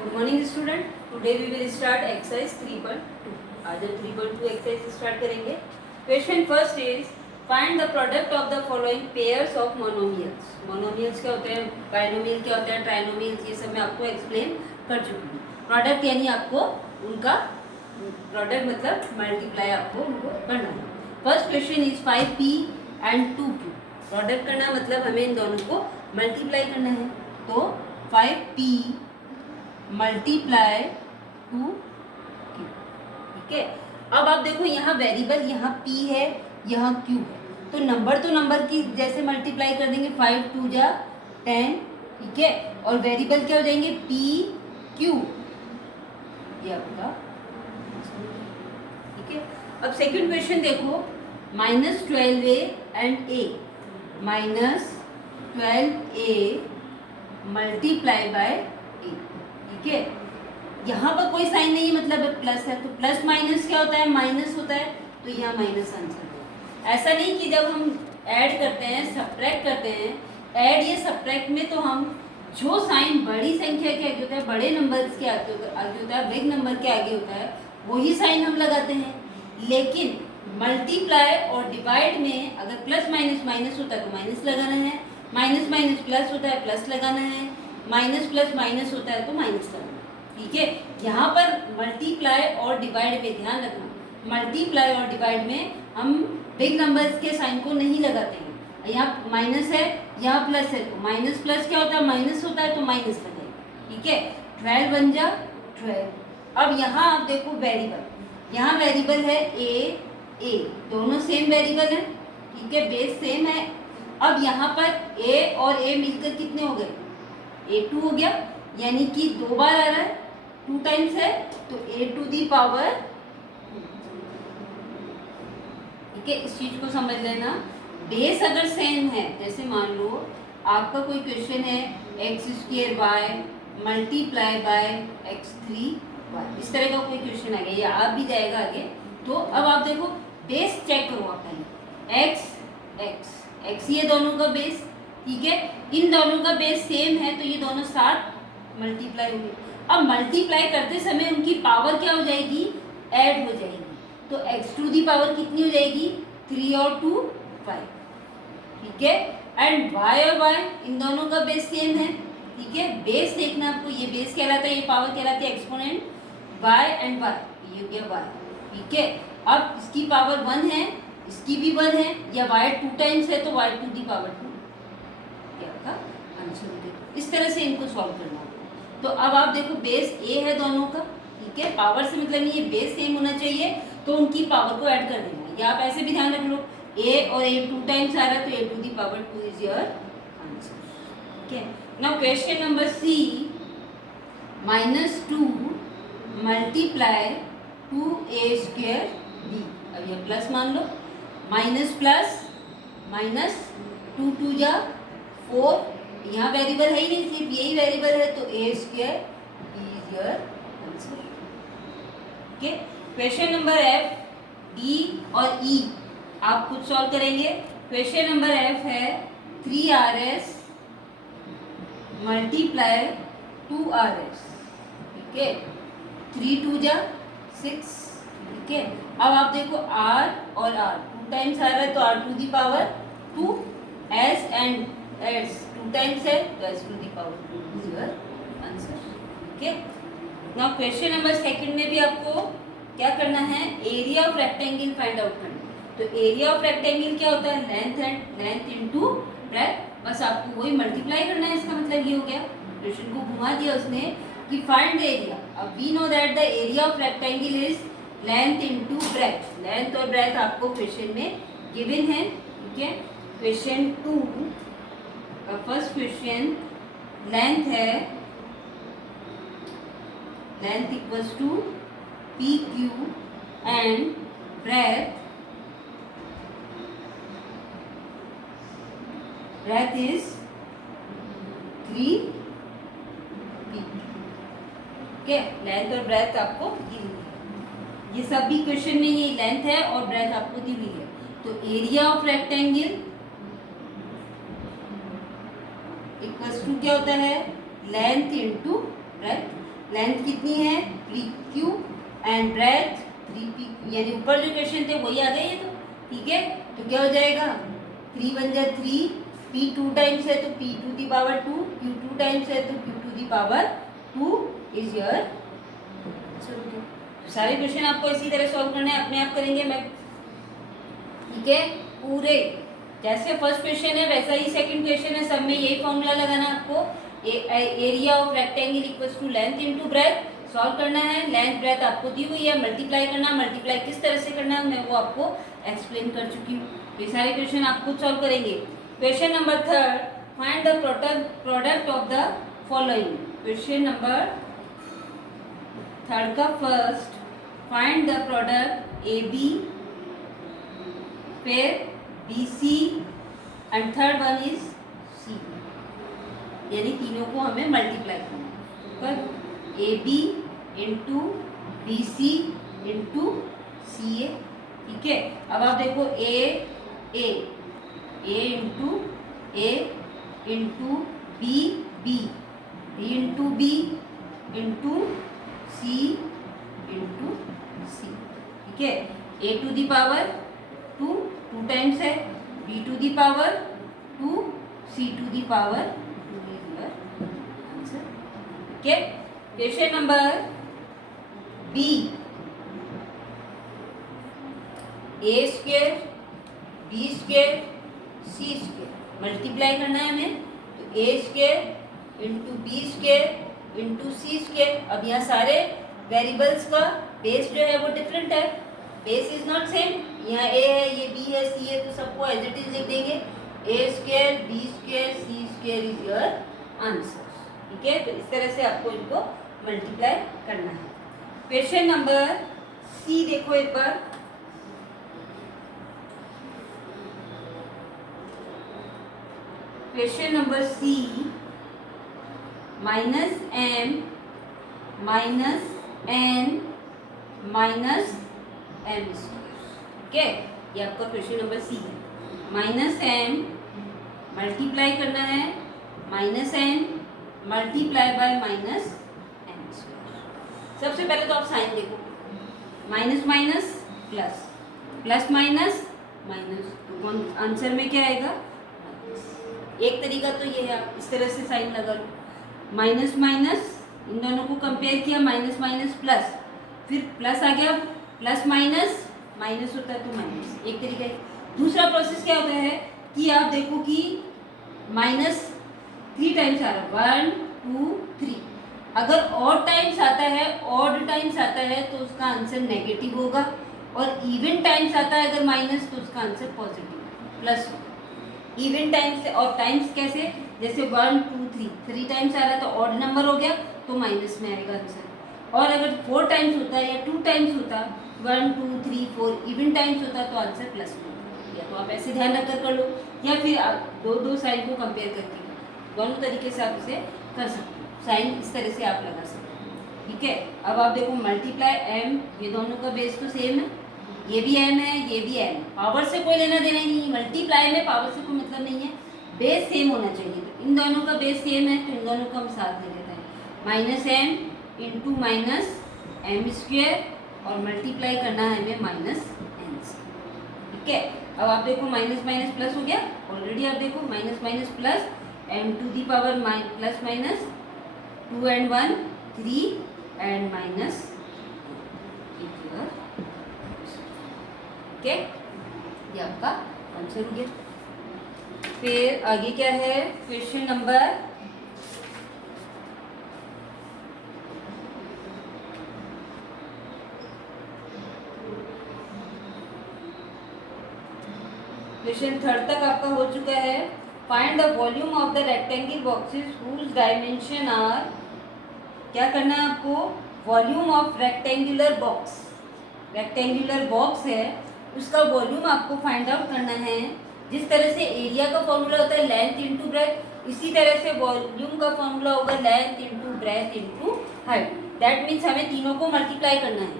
Good morning student, today we will start exercise 3.2। आज हम 3.2 exercise start करेंगे। Question first is find the product of the following pairs of monomials. Monomials क्या होते हैं, binomial क्या होते हैं, ट्राइनोमियल्स, ये सब मैं आपको एक्सप्लेन कर चुकी हूँ। प्रोडक्ट यानी आपको उनका प्रोडक्ट मतलब मल्टीप्लाई आपको उनको करना है। First question is 5p and 2q। Product करना मतलब हमें इन दोनों को मल्टीप्लाई करना है। तो 5p मल्टीप्लाई 2q। ठीक है, अब आप देखो यहाँ वेरिएबल, यहाँ p है, यहाँ q है, तो नंबर की जैसे मल्टीप्लाई कर देंगे। 5 2 जा 10, ठीक है, और वेरिएबल क्या हो जाएंगे, p q, ये आपका। ठीक है, अब सेकंड क्वेश्चन देखो, -12a and a, -12a multiply by a। ठीक है, यहाँ पर कोई साइन नहीं है, मतलब प्लस है, तो प्लस माइनस क्या होता है, माइनस होता है, तो यहाँ माइनस आंसर है। ऐसा नहीं कि जब हम ऐड करते हैं, सब्ट्रैक्ट करते हैं, ऐड या सब्ट्रैक्ट में तो हम जो साइन बड़ी संख्या के आगे होता है, बड़े नंबर्स के आगे होता है, बिग नंबर के आगे होता है, वही साइन हम लगाते हैं। लेकिन मल्टीप्लाई और डिवाइड में अगर प्लस माइनस माइनस होता है तो माइनस लगाना है, माइनस माइनस प्लस होता है प्लस लगाना है, माइनस प्लस माइनस होता है तो माइनस लगाना है। ठीक है, यहाँ पर मल्टीप्लाई और डिवाइड में ध्यान रखना, मल्टीप्लाई और डिवाइड में हम बिग नंबर्स के साइन को नहीं लगाते हैं। यहाँ माइनस है, यहाँ प्लस है, तो माइनस प्लस क्या होता है, माइनस होता है, तो माइनस लगाएंगे। ठीक है, 12 बन जा 12। अब यहाँ आप देखो वेरिएबल, यहाँ वेरिएबल है ए, दोनों सेम वेरिएबल है। ठीक है, बेस सेम है। अब यहाँ पर ए और ए मिलकर कितने हो गए, a2 हो गया, यानी कि 2 बार आ रहा है, 2 टाइम्स है, तो a टू दी पावर। ठीक है, इस चीज को समझ लेना। बेस अगर सेम है, जैसे मान लो आपका कोई क्वेश्चन है x² y multiply by x3 y, इस तरह का कोई क्वेश्चन आ गया या आप भी जाएगा आगे, तो अब आप देखो बेस चेक करो आप पहले, x ये दोनों का बेस। ठीक है, इन दोनों का बेस सेम है, तो ये दोनों साथ मल्टीप्लाई होंगे। अब मल्टीप्लाई करते समय उनकी पावर क्या हो जाएगी, ऐड हो जाएगी, तो x टू दी पावर कितनी हो जाएगी, 3 और 2 5। ठीक है, एंड y और y इन दोनों का बेस सेम है। ठीक है, बेस देखना आपको, ये बेस कहलाता है, ये पावर कहलाती है एक्सपोनेंट, y एंड y, ये हो गया y। ठीक है, अब इसकी पावर 1 है, इसकी भी 1 है, या y 2 टाइम्स है, तो y टू दी पावर 2, ये आपका आंसर हो गया। इस तरह से इनको सॉल्व करना होगा। तो अब आप देखो बेस a है दोनों का। ठीक है, पावर से मतलब नहीं है, बेस सेम होना चाहिए, तो उनकी पावर को ऐड कर देना है। या आप ऐसे भी ध्यान रख लो, a और a 2 टाइम्स आ रहा है, तो a to the power 2 is your answer. ठीक है, now question number C, -2 multiply 2a² b। अब ये प्लस मान लो, माइनस प्लस माइनस, 2 2 जा 4, यहाँ वेरिएबल है ही नहीं, सिर्फ यही वेरिएबल है, तो a² b is your answer. Okay, question number F, D और ई आप खुद सॉल्व करेंगे। क्वेश्चन नंबर एफ है 3rs मल्टीप्लाई 2rs। ठीक है, 3 2 जा 6। ठीक है, अब आप देखो r और r 2 टाइम्स आ रहा है, तो r to the power 2, s एंड s 2 टाइम्स है, तो s to the power 2 is your answer. ठीक है, नाउ क्वेश्चन नंबर सेकंड में भी आपको क्या करना है, area of rectangle find out करना है। तो एरिया ऑफ रेक्टेंगल क्या होता है, लेंथ इनटू ब्रेथ, बस आपको वही मल्टीप्लाई करना है। इसका मतलब ये हो गया, क्वेश्चन को घुमा दिया उसने कि फाइंड द एरिया। अब we know that the area of rectangle is length into breadth. Length और ब्रेथ आपको क्वेश्चन में गिवन है। ठीक है, क्वेश्चन 2 का फर्स्ट क्वेश्चन, लेंथ है, length equals to PQ and breadth is 3p। Okay, length और ब्रेथ आपको दी हुई है, ये सब भी क्वेश्चन में ये लेंथ है और ब्रेथ आपको दी हुई है। तो area of rectangle equals to क्या होता है, लेंथ इनटू ब्रेथ। लेंथ कितनी है P Q and breadth 3pq, यानी ऊपर जो क्वेश्चन थे वही आ गए ये तो, ठीक है। तो क्या हो जाएगा 3 वन जा 3, p 2 टाइम्स है तो p to the power 2, q 2 times है तो q to the power 2 is your. सारे क्वेश्चन आपको इसी तरह सॉल्व करने हैं, अपने आप करेंगे मैं, ठीक है। पूरे जैसे फर्स्ट क्वेश्चन है वैसा ही सेकंड क्वेश्चन है, सब में यही फॉर्मूला लगाना है आपको। Area of rectangle equals to length into breadth, solve करना है। लेंथ ब्रेथ आपको दी हुई है, मल्टीप्लाई करना, मल्टीप्लाई किस तरह से करना है मैं वो आपको एक्सप्लेन कर चुकी हूँ। ये सारे क्वेश्चन आप खुद सॉल्व करेंगे। Question number 3, find the product of the following. Question number 3 का first, find the product A B, फिर B C and third one is C, यानी तीनों को हमें मल्टीप्लाई करना है। A B into B C into C A, ठीक है। अब आप देखो A into B B into B into C into C, ठीक है। A to the power 2 times है, B to the power 2, C to the power 2 is your answer, ठीक है। Question number B, A square B square C square multiply करना है हमें, तो A square into B square into C square. अब यहाँ सारे वेरिएबल्स का बेस जो है वो डिफरेंट है, बेस इज नॉट सेम। यहाँ ए है, ये बी है, सी है, तो सबको एज इट इज लिख देंगे। A square B square C square is your answer, ठीक है। तो इस तरह से आपको इनको मल्टीप्लाई करना है। क्वेश्चन नंबर सी देखो एक बार, question number C, minus M minus N minus M square, ठीक है। ये आपका क्वेश्चन नंबर सी है। माइनस एम मल्टीप्लाई करना है minus N multiply by minus N square. सबसे पहले तो आप साइन देखो, minus minus plus, plus minus minus, तो आंसर में क्या आएगा माइनस। एक तरीका तो ये है, आप इस तरह से साइन लगा लो, माइनस माइनस, इन दोनों को कंपेयर किया, माइनस माइनस प्लस, फिर प्लस आ गया, प्लस माइनस माइनस होता है तो माइनस, एक तरीका है। दूसरा प्रोसेस क्या होता है कि आप देखो कि माइनस 3 टाइम्स आ रहा है, 1 2 3, अगर ऑड टाइम्स आता है, ऑड टाइम्स आता है तो उसका आंसर नेगेटिव होगा, और इवन टाइम्स आता है अगर माइनस तो उसका आंसर पॉजिटिव प्लस होगा। इवन टाइम्स और टाइम्स कैसे, जैसे 1 2 3 टाइम्स आ रहा है तो ऑड नंबर हो गया तो माइनस में आएगा आंसर, और अगर 4 टाइम्स होता है या 2 टाइम्स होता, 1 2 3 4 इवन टाइम्स होता तो आंसर प्लस में होता। या तो आप ऐसे ध्यान रखकर कर लो, या फिर आप दो साइन को कंपेयर करके, दोनों तरीके से आप इसे कर सकते हो। साइन इस तरह से आप लगा सकते हो, ठीक है। अब आप देखो मल्टीप्लाई एम, ये दोनों का बेस तो सेम है, ये भी एम है ये भी एम, पावर से कोई लेना देना ही नहीं, मल्टीप्लाई में पावर से कोई मतलब नहीं है, बेस सेम होना चाहिए। तो इन दोनों का बेस सेम है तो इन दोनों को हम साथ ले लेते हैं, minus M into minus M square, और मल्टीप्लाई करना है हमें माइनस एन से, ठीक है। अब आप देखो माइनस माइनस प्लस हो गया, ऑलरेडी आप देखो minus minus plus, M to the power plus minus 2 and 1 3 and minus, ठीक है। ये आपका आंसर हो गया। फिर आगे क्या है, क्वेश्चन नंबर क्वेश्चन 3 तक आपका हो चुका है। Find the volume of the rectangle boxes whose dimension are, क्या करना है आपको, volume of rectangular box, rectangular box है उसका वॉल्यूम आपको फाइंड आउट करना है। जिस तरह से एरिया का फॉर्मूला होता है लेंथ इंटू ब्रेथ, इसी तरह से वॉल्यूम का फॉर्मूला होगा length into breadth into height. That means हमें तीनों को मल्टीप्लाई करना है,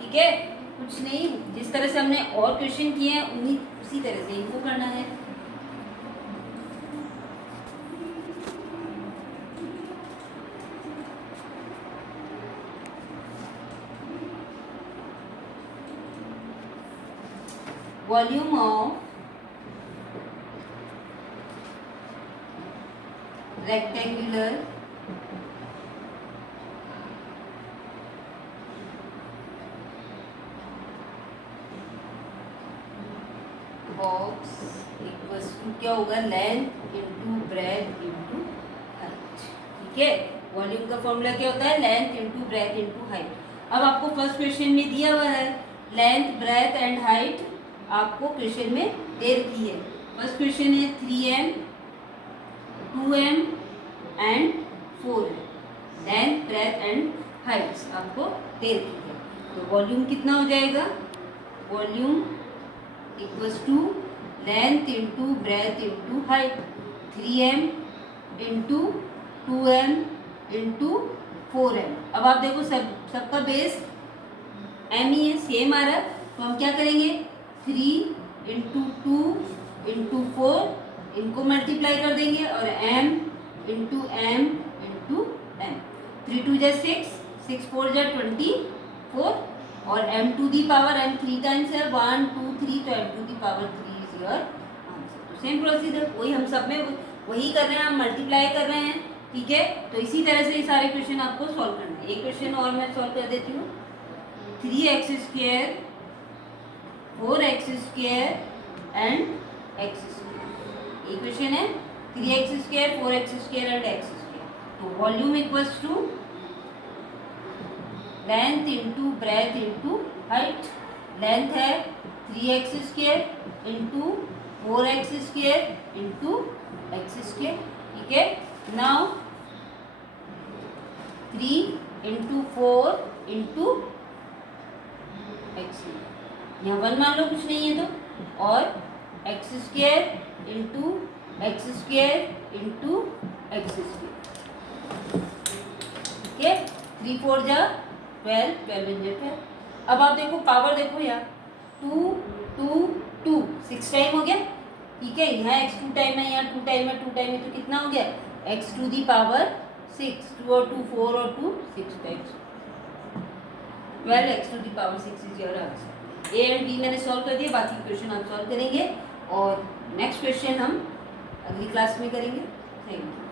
ठीक है। कुछ नहीं, जिस तरह से हमने और क्वेश्चन किए हैं उन्हीं उसी तरह से इनको करना है। Volume of rectangular box equals to क्या होगा, length into breadth into height. ठीक है, वॉल्यूम का फॉर्मूला क्या होता है, length into breadth into height. अब आपको फर्स्ट क्वेश्चन में दिया हुआ है लेंथ ब्रेथ एंड हाइट, आपको क्वेश्चन में दे रखी है। फर्स्ट क्वेश्चन है 3m 2m and 4m, length breadth and heights आपको दे रखी है। तो वॉल्यूम कितना हो जाएगा, volume equals to length into breadth into height, 3m into 2m into 4m। अब आप देखो सबका बेस m ही है, सेम आ रहा है, तो हम क्या करेंगे 3 इंटू 2 इंटू 4 इनको मल्टीप्लाई कर देंगे और m into m into m, 3 2 जा 6, 6 4 जा 24 और m to the power m 3 times है 1 2 3, तो m to the power 3 is your answer. तो सेम प्रोसीजर वही हम सब में वही कर रहे हैं, हम मल्टीप्लाई कर रहे हैं। ठीक है, तो इसी तरह से ये सारे क्वेश्चन आपको सॉल्व करना है। एक क्वेश्चन और मैं सॉल्व कर देती हूँ, 3x square 4x square and x square. ये क्वेश्चन है 3x square 4x square and x square. तो volume equals to length into breadth into height. Length है 3x square into 4x square into x square. ठीक है, now 3 into 4 into x, यहाँ 1 मान लो, कुछ नहीं है तो, और x square into x square into x square. ठीक है, 3 4 जा 12, 12 इन 12। अब आप देखो पावर देखो यार, 2 2 2 6 टाइम हो गया। ठीक है, यहाँ x 2 टाइम है, यहाँ 2 टाइम है, 2 टाइम है, तो कितना हो गया x टू दी पावर 6, 2 और 2 4 और 2 6 times, 12x to the power 6 is your answer. A and B मैंने सॉल्व कर दिया, बाकी क्वेश्चन हम सॉल्व करेंगे और नेक्स्ट क्वेश्चन हम अगली क्लास में करेंगे। Thank you.